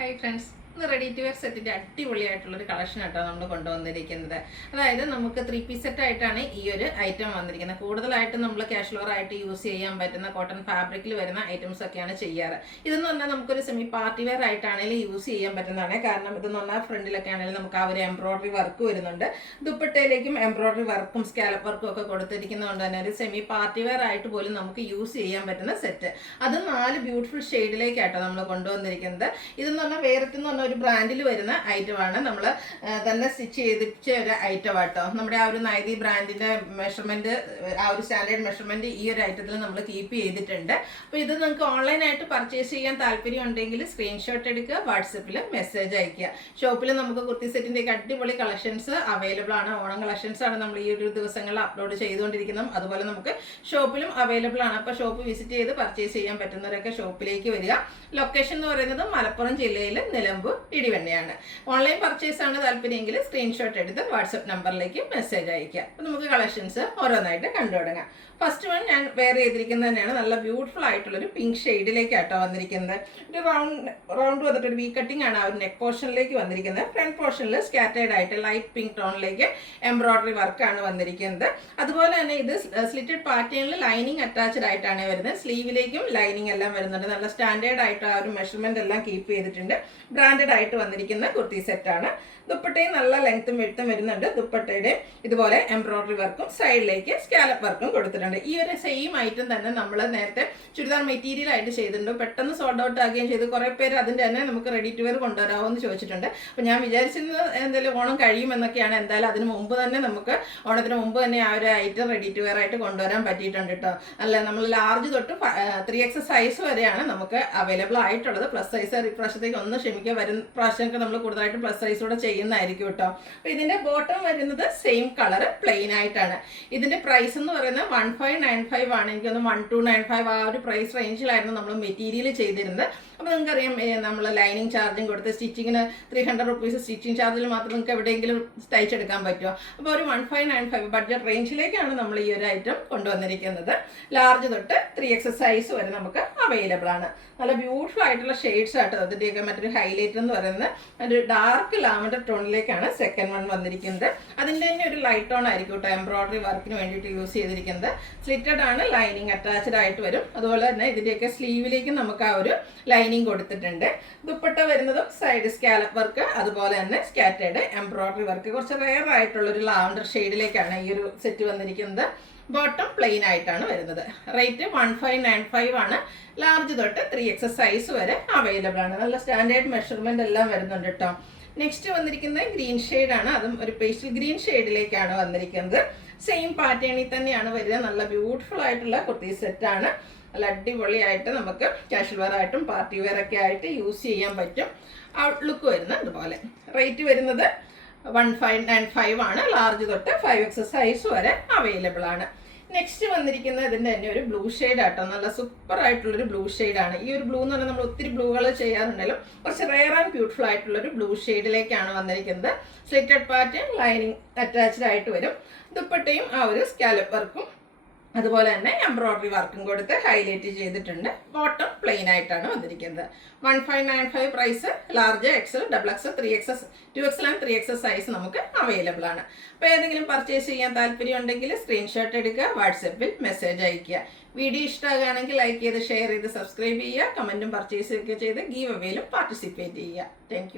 Hi friends. Ready to wear സെറ്റിന്റെ അടിപൊളിയായിട്ടുള്ളൊരു collection ആയിട്ടാണ് നമ്മൾ കൊണ്ടുവന്നിരിക്കുന്നത്. അതായത് നമുക്ക് 3 പീസ് സെറ്റ് ആയിട്ടാണ് ഈ ഒരു ഐറ്റം വന്നിരിക്കുന്നത്. കൂടുതലായിട്ടും നമ്മൾ കാഷ്വൽ ആയിട്ട് യൂസ് ചെയ്യാൻ പറ്റുന്ന കോട്ടൺ ഫാബ്രിക്കിൽ വരുന്ന ഐറ്റംസ് ഒക്കെയാണ് ചെയ്യാറ്. ഇതെന്ന് പറഞ്ഞാൽ നമുക്കൊരു സെമി പാർട്ടി വെയർ ആയിട്ടാണെങ്കിലും യൂസ് ചെയ്യാൻ പറ്റുന്നതാണ്. കാരണം ഇതെന്ന് പറഞ്ഞാൽ ഫ്രണ്ടിലൊക്കെ ആണെങ്കിലും നമുക്ക് ആ ഒരു എംബ്രോയിഡറി വർക്ക് വരുന്നുണ്ട്. ദുപ്പട്ടയിലേക്കും എംബ്രോയിഡറി വർക്കും സ്കാലപ്പ് വർക്കും ഒക്കെ കൊടുത്തിരിക്കുന്നതുകൊണ്ട് തന്നെ ഒരു സെമി പാർട്ടി വെയർ ആയിട്ട് പോലും നമുക്ക് യൂസ് ചെയ്യാൻ പറ്റുന്ന സെറ്റ്. അത് 4 ബ്യൂട്ടിഫുൾ ഷെയ്ഡിലേക്കായിട്ടാണ് നമ്മൾ കൊണ്ടുവന്നിരിക്കുന്നത്. ഇതെന്ന് പറഞ്ഞാൽ വേറെത്തെന്ന് പറഞ്ഞാൽ ഒരു ബ്രാൻഡിൽ വരുന്ന ഐറ്റമാണ്. നമ്മൾ തന്നെ സ്റ്റിച്ച് ചെയ്തിച്ച ഒരു ഐറ്റം ആട്ടോ. നമ്മുടെ ആ ഒരു നൈതി ബ്രാൻഡിന്റെ മെഷർമെന്റ്, ആ ഒരു സ്റ്റാൻഡേർഡ് മെഷർമെന്റ് ഈ ഒരു ഐറ്റത്തിൽ നമ്മൾ കീപ്പ് ചെയ്തിട്ടുണ്ട്. അപ്പോൾ ഇത് നിങ്ങൾക്ക് ഓൺലൈനായിട്ട് പർച്ചേസ് ചെയ്യാൻ താല്പര്യം ഉണ്ടെങ്കിൽ സ്ക്രീൻഷോട്ട് എടുക്കുക, വാട്സപ്പിൽ മെസ്സേജ് അയക്കുക. ഷോപ്പിൽ നമുക്ക് കുർത്തി സെറ്റിന്റെ അടിപൊളി കളക്ഷൻസ് അവൈലബിൾ ആണ്. ഓണം കളക്ഷൻസ് ആണ് നമ്മൾ ഈ ഒരു ദിവസങ്ങളിൽ അപ്ലോഡ് ചെയ്തുകൊണ്ടിരിക്കുന്നത്. അതുപോലെ നമുക്ക് ഷോപ്പിലും അവൈലബിൾ ആണ്. അപ്പോൾ ഷോപ്പ് വിസിറ്റ് ചെയ്ത് പർച്ചേസ് ചെയ്യാൻ പറ്റുന്നവരൊക്കെ ഷോപ്പിലേക്ക് വരിക. ലൊക്കേഷൻ എന്ന് പറയുന്നത് മലപ്പുറം ജില്ലയിൽ നിലമ്പൂർ ഇടിവണ്ണയാണ്. ഓൺലൈൻ പർച്ചേസ് ആണ് താല്പര്യമെങ്കിൽ സ്ക്രീൻഷോട്ട് എടുത്ത് വാട്സപ്പ് നമ്പറിലേക്ക് മെസ്സേജ് അയക്കുക. അപ്പോൾ നമുക്ക് കളക്ഷൻസ് ഓരോന്നായിട്ട് കണ്ടു തുടങ്ങാം. ഫസ്റ്റ് വൺ ഞാൻ വെയർ ചെയ്തിരിക്കുന്നത് തന്നെയാണ്. നല്ല ബ്യൂട്ടിഫുൾ ആയിട്ടുള്ളൊരു പിങ്ക് ഷെയ്ഡിലേക്കാട്ടോ വന്നിരിക്കുന്നത്. ഒരു റൗണ്ട് വന്നിട്ട് ഒരു വി കട്ടിംഗ് ആണ് ആ ഒരു നെക്ക് പോർഷനിലേക്ക് വന്നിരിക്കുന്നത്. ഫ്രണ്ട് പോർഷനിൽ സ്കാറ്റേർഡ് ആയിട്ട് ലൈറ്റ് പിങ്ക് ടോണിലേക്ക് എംബ്രോയിഡറി വർക്കാണ് വന്നിരിക്കുന്നത്. അതുപോലെ തന്നെ ഇത് സ്ലിറ്റഡ് പാറ്റേണിൽ ലൈനിങ് അറ്റാച്ച്ഡ് ആയിട്ടാണ് വരുന്നത്. സ്ലീവിലേക്കും ലൈനിങ് എല്ലാം വരുന്നുണ്ട്. നല്ല സ്റ്റാൻഡേർഡ് ആയിട്ട് ആ ഒരു മെഷർമെന്റ് എല്ലാം കീപ്പ് ചെയ്തിട്ടുണ്ട്. ബ്രാൻഡഡ് ആയിട്ട് വന്നിരിക്കുന്ന കുർത്തി സെറ്റാണ്. ദുപ്പട്ടയും നല്ല ലെങ്ത്തും വെട്ടും വരുന്നുണ്ട്. ദുപ്പട്ടയുടെ ഇതുപോലെ എംബ്രോയിഡറി വർക്കും സൈഡിലേക്ക് സ്കാലപ്പ് വർക്കും കൊടുത്തിട്ടുണ്ട്. ഈ ഒരു സെയിം ഐറ്റം തന്നെ നമ്മൾ നേരത്തെ ചുരിദാർ മെറ്റീരിയൽ ആയിട്ട് ചെയ്തിട്ടുണ്ട്. പെട്ടെന്ന് സോൾഡ് ഔട്ട് ആകുകയും ചെയ്തു. കുറേ പേര് അതിൻ്റെ തന്നെ നമുക്ക് റെഡി ടു വെയർ കൊണ്ടുവരാമോ എന്ന് ചോദിച്ചിട്ടുണ്ട്. അപ്പോൾ ഞാൻ വിചാരിച്ചിരുന്നത് എന്തായാലും ഓണം കഴിയുമെന്നൊക്കെയാണ്. എന്തായാലും അതിന് മുമ്പ് തന്നെ നമുക്ക് ഓണത്തിന് മുമ്പ് തന്നെ ആ ഒരു ഐറ്റം റെഡി ടു വെയർ ആയിട്ട് കൊണ്ടുവരാൻ പറ്റിയിട്ടുണ്ട് കേട്ടോ. അല്ല, നമ്മൾ ലാർജ് തൊട്ട് 3XS സൈസ് വരെയാണ് നമുക്ക് അവൈലബിൾ ആയിട്ടുള്ളത്. പ്ലസ് സൈസ് ഇപ്രാവശ്യത്തേക്ക് ഒന്ന് ക്ഷമിക്കുക, വരും പ്രാവശ്യമൊക്കെ നമ്മൾ കൂടുതലായിട്ട് പ്ലസ് സൈസൂടെ ചെയ്യുന്നതായിരിക്കും കേട്ടോ. അപ്പോൾ ഇതിൻ്റെ ബോട്ടം വരുന്നത് സെയിം കളർ പ്ലെയിൻ ആയിട്ടാണ്. ഇതിൻ്റെ പ്രൈസ് എന്ന് പറയുന്നത് 1595 ആണ്. എനിക്കൊന്ന് 1295 ആ ഒരു പ്രൈസ് റേഞ്ചിലായിരുന്നു നമ്മൾ മെറ്റീരിയൽ ചെയ്തിരുന്നത്. അപ്പോൾ നിങ്ങൾക്കറിയാം, നമ്മൾ ലൈനിങ് ചാർജും കൊടുത്ത് സ്റ്റിച്ചിങ്ങിന് 300 റുപ്പീസ് സ്റ്റിച്ചിങ് ചാർജിൽ മാത്രം നിങ്ങൾക്ക് എവിടെയെങ്കിലും തയ്ച്ചെടുക്കാൻ പറ്റുമോ. അപ്പോൾ ഒരു 1595 ബഡ്ജറ്റ് റേഞ്ചിലേക്കാണ് നമ്മൾ ഈ ഒരു ഐറ്റം കൊണ്ടുവന്നിരിക്കുന്നത്. ലാർജ് തൊട്ട് 3XS സൈസ് വരെ നമുക്ക് അവൈലബിൾ ആണ്. നല്ല ബ്യൂട്ടിഫുൾ ആയിട്ടുള്ള ഷെയ്ഡ്സ് ആട്ടോ. അതിൻ്റെയൊക്കെ മറ്റൊരു ഹൈലൈറ്റ് എന്ന് പറയുന്നത് ഒരു ഡാർക്ക് ലാവൻഡർ ടോണിലേക്കാണ് സെക്കൻഡ് വൺ വന്നിരിക്കുന്നത്. അതിൻ്റെ തന്നെ ഒരു ലൈറ്റ് ടോൺ ആയിരിക്കും കേട്ടോ എംബ്രോയിഡറി വർക്കിന് വേണ്ടിയിട്ട് യൂസ് ചെയ്തിരിക്കുന്നത്. സ്ലിറ്റഡ് ആണ്, ലൈനിങ് അറ്റാച്ച്ഡ് ആയിട്ട് വരും. അതുപോലെ തന്നെ ഇതിൻ്റെയൊക്കെ സ്ലീവിലേക്ക് നമുക്ക് ആ ഒരു ലൈനിങ് കൊടുത്തിട്ടുണ്ട്. ദുപ്പട്ട വരുന്നതും സൈഡ് സ്കാലപ്പ് വർക്ക്, അതുപോലെ തന്നെ സ്കാറ്റേർഡ് എംബ്രോയിഡറി വർക്ക്. കുറച്ച് റെയർ ആയിട്ടുള്ള ഒരു ലാവൻഡർ ഷെയ്ഡിലേക്കാണ് ഈ ഒരു സെറ്റ് വന്നിരിക്കുന്നത്. ബോട്ടം പ്ലെയിൻ ആയിട്ടാണ് വരുന്നത്. റേറ്റ് 1595 ആണ്. ലാർജ് തൊട്ട് 3XS സൈസ് വരെ അവൈലബിൾ ആണ്. നല്ല സ്റ്റാൻഡേർഡ് മെഷർമെന്റ് എല്ലാം വരുന്നുണ്ട് കേട്ടോ. നെക്സ്റ്റ് വന്നിരിക്കുന്നത് ഗ്രീൻ ഷെയ്ഡാണ്. അതും ഒരു പേസ്റ്റൽ ഗ്രീൻ ഷെയ്ഡിലേക്കാണ് വന്നിരിക്കുന്നത്. സെയിം പാറ്റേണിൽ തന്നെയാണ് വരിക. നല്ല ബ്യൂട്ടിഫുൾ ആയിട്ടുള്ള കുർത്തി സെറ്റാണ്. നല്ല അടിപൊളിയായിട്ട് നമുക്ക് കാഷ്വൽ വെയർ ആയിട്ടും പാർട്ടി വെയർ ഒക്കെ ആയിട്ട് യൂസ് ചെയ്യാൻ പറ്റും. ഔട്ട്ലുക്ക് വരുന്നത് ഇതുപോലെ. റേറ്റ് വരുന്നത് 1595 ആണ്. ലാർജ് തൊട്ട് 5XS സൈസ് വരെ അവൈലബിൾ ആണ്. നെക്സ്റ്റ് വന്നിരിക്കുന്നത് ഇതിൻ്റെ തന്നെ ഒരു ബ്ലൂ ഷെയ്ഡ് ആട്ടോ. നല്ല സൂപ്പർ ആയിട്ടുള്ളൊരു ബ്ലൂ ഷെയ്ഡാണ്. ഈ ഒരു ബ്ലൂ എന്ന് പറഞ്ഞാൽ നമ്മൾ ഒത്തിരി ബ്ലൂകൾ ചെയ്യാറുണ്ടല്ലോ. കുറച്ച് റെയർ ആൻഡ് ബ്യൂട്ടിഫുൾ ആയിട്ടുള്ളൊരു ബ്ലൂ ഷെയ്ഡിലേക്കാണ് വന്നിരിക്കുന്നത്. സ്ലിറ്റഡ് പാറ്റേൺ ലൈനിങ് അറ്റാച്ച്ഡ് ആയിട്ട് വരും. ദുപ്പട്ടയും ആ ഒരു സ്കാലപ്പ് വർക്കും അതുപോലെ തന്നെ എംബ്രോയിഡറി വർക്കും കൊടുത്ത് ഹൈലൈറ്റ് ചെയ്തിട്ടുണ്ട്. ബോട്ടം പ്ലെയിൻ ആയിട്ടാണ് വന്നിരിക്കുന്നത്. 1595 price. Large, XL, XXL, 3XS, 2XL and 3XS size നമുക്ക് അവൈലബിൾ ആണ്. അപ്പോൾ ഏതെങ്കിലും പർച്ചേസ് ചെയ്യാൻ താല്പര്യം ഉണ്ടെങ്കിൽ സ്ക്രീൻഷോട്ട് എടുക്കുക, വാട്സപ്പിൽ മെസ്സേജ് അയയ്ക്കുക. വീഡിയോ ഇഷ്ടമാകുകയാണെങ്കിൽ ലൈക്ക് ചെയ്ത് ഷെയർ ചെയ്ത് സബ്സ്ക്രൈബ് ചെയ്യുക. കമൻറ്റും പർച്ചേസ് ഒക്കെ ചെയ്ത് ഗീവ് അവേയിലും പാർട്ടിസിപ്പേറ്റ് ചെയ്യുക. താങ്ക്